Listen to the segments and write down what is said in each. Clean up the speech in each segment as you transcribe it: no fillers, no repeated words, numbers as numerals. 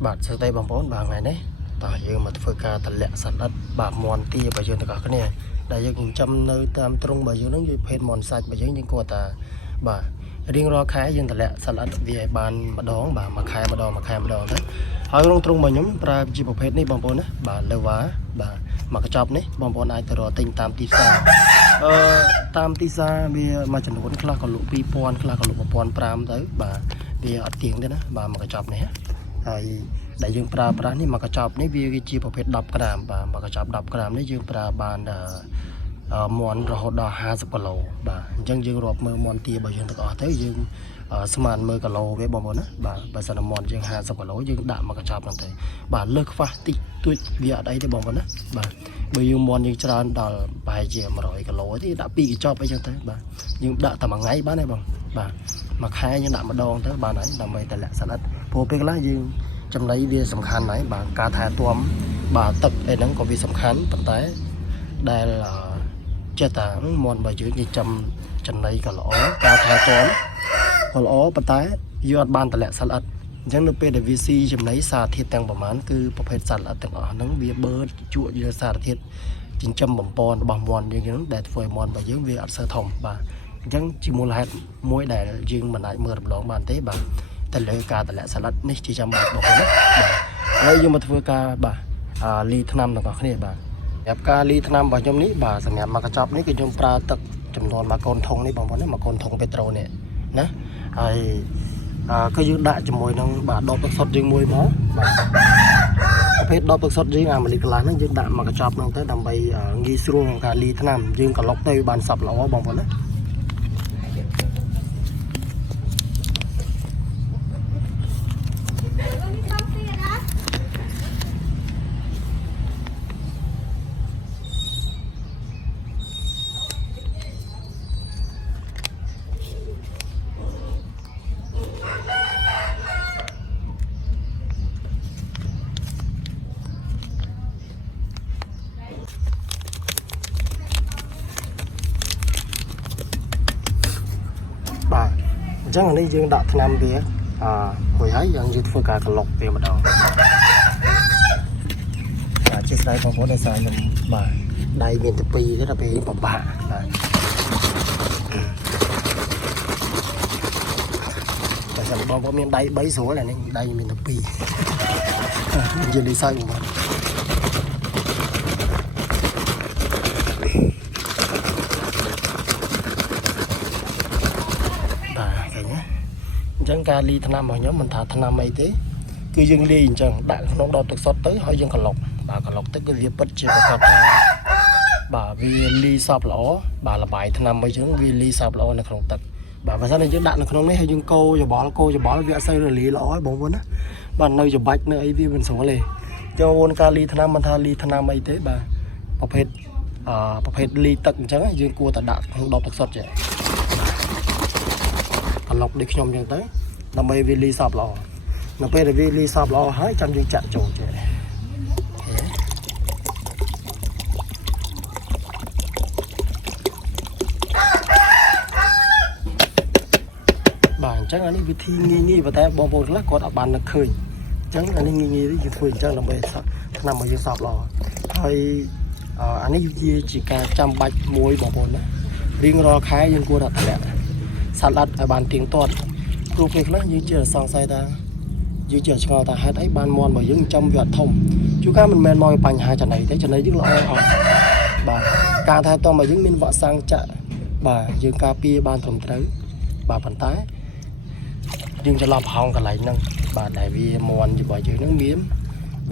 bạn sẽ tay bằng bốn bằng ngày đấy tại vì mà phơi ca tận lẹ sẵn đất bạc mòn tia bây giờ tất cả cái này đại dương trăm nơi tam trung bây giờ nó như phên mòn sạch bây giờ những cô ta bà riêng lo khai dương tận lẹ sẵn đất vì bàn mà đón bà mà khai mà đón đấy hỏi luôn trung mà nhóm ra chỉ một phết này bằng bốn đấy bà lơ vá bà mà cái chọc đấy bằng bốn ai từ đó tinh tam tì xa tam tì xa vì mà chẳng muốn là còn lụ pi pon là còn lụ một pon pram tới bà vì ở tiếng đấy đó bà mà cái chọc này đại dương praนี่มากระจอบนี่วิวจีประเภทดับกระดามบ่ามากระจอบดับกระดามนี่ยืงปลาบานมอนรอด50 กิโลบ่ายังยืงรอบมือมอนตีบ่ยืงตะกอเท่ยืงสมานมือกิโลเว็บบอลนะบ่าบ่สนามมอนยืง50 กิโลยืงด่ามากระจอบนั่นเองบ่าเลิกฟ้าติดตุ้ยเบียดได้ที่บอลนะบ่าบ่ยืงมอนยืงจานดอลไปเจียม100 กิโลที่ด่าปีกจอบไปจังเท่บ่ายืงด่าแต่มาไงบ้านไหนบ้างบ่ามาแค่ยังด่ามาดองเท่บ้านไหนด่าไปแต่ละสลัดโปรเป็นละยืงจำได้วิสำคัญไหนบางการถ่ายตัวบางตึกไอ้นั้นก็วิสำคัญปัจจัยได้ละเจ้าต่างมอนบางอย่างที่จำได้ก็ล้อการถ่ายตัวก็ล้อปัจจัยยอดบานแต่ละสลัดยังนึกเป็นวิซีจำได้สาธิตแต่งประมาณคือประเภทสลัดแต่งนั้นวิเบิร์ดจุดยาสาธิตจินจำบ่มปอนบางมอนอย่างนั้นแต่ฝอยมอนบางอย่างวิอัศเสถมบางยังจิมูลเหตุมวยได้ยิงมันได้เมื่อรับรองบานเต้บางแต่เลยการแต่ละสลัดนี่ที่จำบอกนะแล้วยังมาធ្វើការបាទលីថ្នាំទាំងអស់គ្នាបាទសម្រាប់ការលីថ្នាំរបស់ខ្ញុំនេះបាទសម្រាប់មកកញ្ចប់នេះគឺខ្ញុំប្រើទឹកចំនួនមួយកូនធុងនេះបងប្អូនណាមួយកូនធុងពេត្រូនេះណាហើយគឺយើងដាក់ជាមួយនឹងបាទដបទឹកសុទ្ធយើងមួយមកបាទប្រភេទដបទឹកសុទ្ធយើង1 លីត្រកន្លះហ្នឹងយើងដាក់មកកញ្ចប់ហ្នឹងទៅដើម្បីងាយស្រួលក្នុងការលីថ្នាំយើងក៏លុកទៅបានសັບល្អបងប្អូនណាបាទអញ្ចឹងនេះយើងដាក់ថ្នាំវារួចហើយយើងធ្វើការក្លុកវាម្ដងបាទជាស្ដាយបងប្អូនដោយសារខ្ញុំបាទដៃមានតែ2ទេដល់ពេលពិបាកបាទតែសម្រាប់បងប្អូនមានដៃ3ស្រួលអានេះដៃមានតែ2និយាយលេខសើចបងប្អូនអញ្ចឹងការលីថ្នាំរបស់ខ្ញុំមិនថាថ្នាំអីទេគឺយើងលីអញ្ចឹងដាក់ក្នុងដបទឹកសុទ្ធទៅហើយយើងក្លុកបាទក្លុកទឹកគឺវាពិតជាប្រកបថាបាទវាលីសពល្អបាទលបាយថ្នាំអីចឹងវាលីសពល្អនៅក្នុងទឹកបាទបើសិនជាយើងដាក់នៅក្នុងនេះហើយយើងកូរច្បល់វាអត់សូវរលាយល្អទេបងប្អូនណាបាទនៅច្បាច់នៅអីវាមិនស្រួលទេចូលការលីថ្នាំមិនថាលីថ្នាំអីទេបាទប្រភេទលីទឹកអញ្ចឹងយើងគួរតែដាក់ក្នុងដបទឹកសុទ្ធចេះក្លុកដូចខ្ញុំអញ្ចឹងទៅដើម្បីវាលីសពល្អនៅពេលដែលវាលីសពល្អហើយចាំយើងចាក់ចូលចេះបាទអញ្ចឹងអានេះវិធីងាយប៉ុន្តែបងប្អូនខ្លះគាត់អត់បាននឹកឃើញអញ្ចឹងអានេះងាយយើងធ្វើអញ្ចឹងដើម្បីថ្នាំឲ្យយើងសពល្អហើយអានេះជាការចាំបាច់មួយបងប្អូនណារៀងរាល់ខែយើងគួរតែតម្លាក់សាឡាត់ឲ្យបានទៀងទាត់ព្រោះពេលខ្លះយើងជាសង្ស័យថាយើងជាឆ្ងល់ថាហេតុអីបានមន់របស់យើងចំវាអត់ធំជួនកាលមិនមែនមកពីបញ្ហាចំណីទេចំណីយើងល្អអត់បាទការថែទាំរបស់យើងមានវ៉ាក់សាំងចាក់បាទយើងការពារបានត្រឹមត្រូវបាទប៉ុន្តែយើងច្រឡំហោងកន្លែងហ្នឹងបាទដែលវាមន់របស់យើងហ្នឹងមាន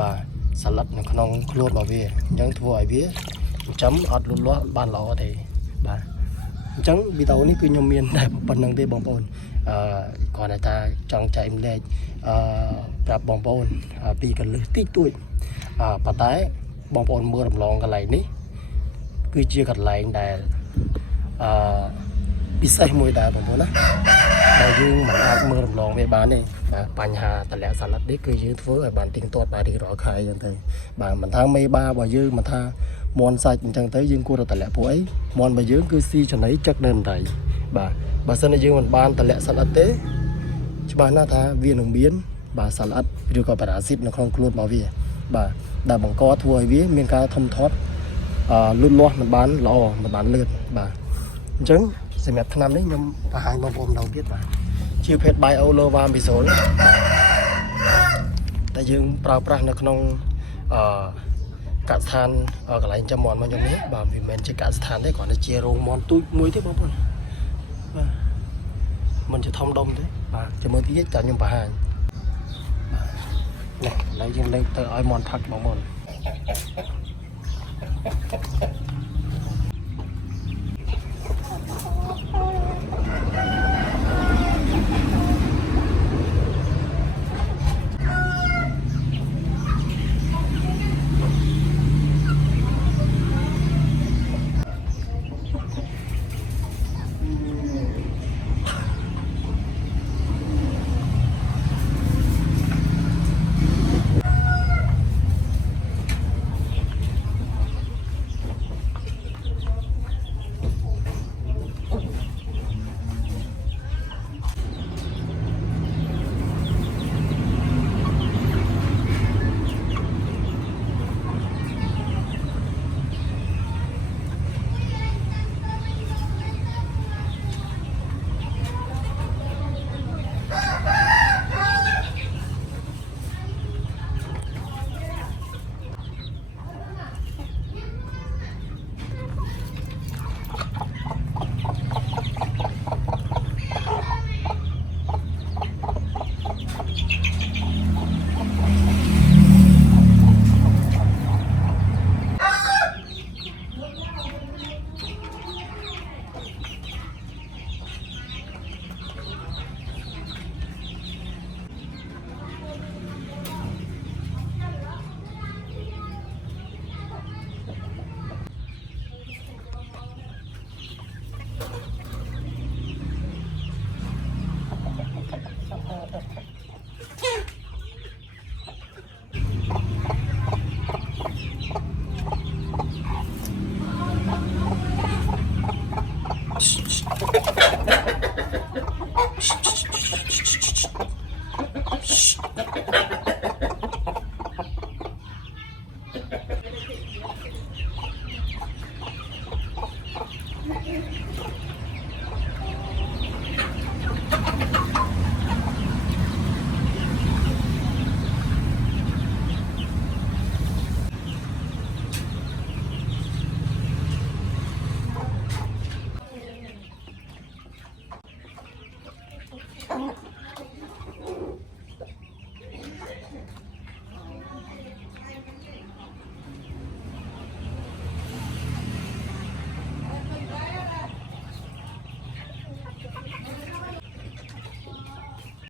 បាទសាឡាត់នៅក្នុងខ្លួនរបស់វាអញ្ចឹងធ្វើឲ្យវាចិញ្ចឹមអត់លូតលាស់បានល្អទេបាទអញ្ចឹងវីដេអូនេះគឺខ្ញុំមានតែប៉ុណ្្នឹងទេបងប្អូនគាត់ថាចង់ចែកម្លែកប្រាប់បងប្អូនពីកលឹះតិចតួចប៉ុន្តែបងប្អូនមើលរំលងកន្លែងនេះគឺជាកន្លែងដែលពិសេសមួយដែរបងប្អូនណាដែលយើងមិនអាចមើលរំលងវាបានទេបញ្ហាតម្លាក់សាឡាត់នេះគឺយើងធ្វើឲ្យបានទៀងទាត់បានរៀងរាល់ខែអញ្ចឹងទៅបាទមិនថាមេបារបស់យើងមិនថាមន់សាច់អញ្ចឹងទៅយើងគួរតែតម្លាក់ពួកអីមន់របស់យើងគឺស៊ីចំណីចឹកនៅមិនដៃបាទបើសិនជាយើងមិនបានតម្លាក់សាឡាត់ទេច្បាស់ណាស់ថាវានឹងមាន បាទសាឡាត់ឬក៏ប៉ារ៉ាស៊ីតនៅក្នុងខ្លួនរបស់វាបាទដែលបង្កធ្វើឲ្យវាមានការធំធាត់លូតលាស់មិនបានល្អមិនបានលឿនបាទអញ្ចឹងសម្រាប់ឆ្នាំនេះខ្ញុំបង្ហាញបងប្អូនម្ដងទៀតបាទជាភេទ Biolovavisol តែយើងប្រើប្រាស់នៅក្នុងកសិដ្ឋានកន្លែងចាំមន់មកខ្ញុំនេះបាទវាមិនមែនជាកសិដ្ឋានទេគ្រាន់តែជារោងមន់ទូចមួយទេបងប្អូនបាទមិនជាធំដុំទេបាទចាំមើលទៀតតើខ្ញុំបង្ហាញបាទនេះឥឡូវយើងលើកទៅឲ្យមន់ផឹកបងប្អូន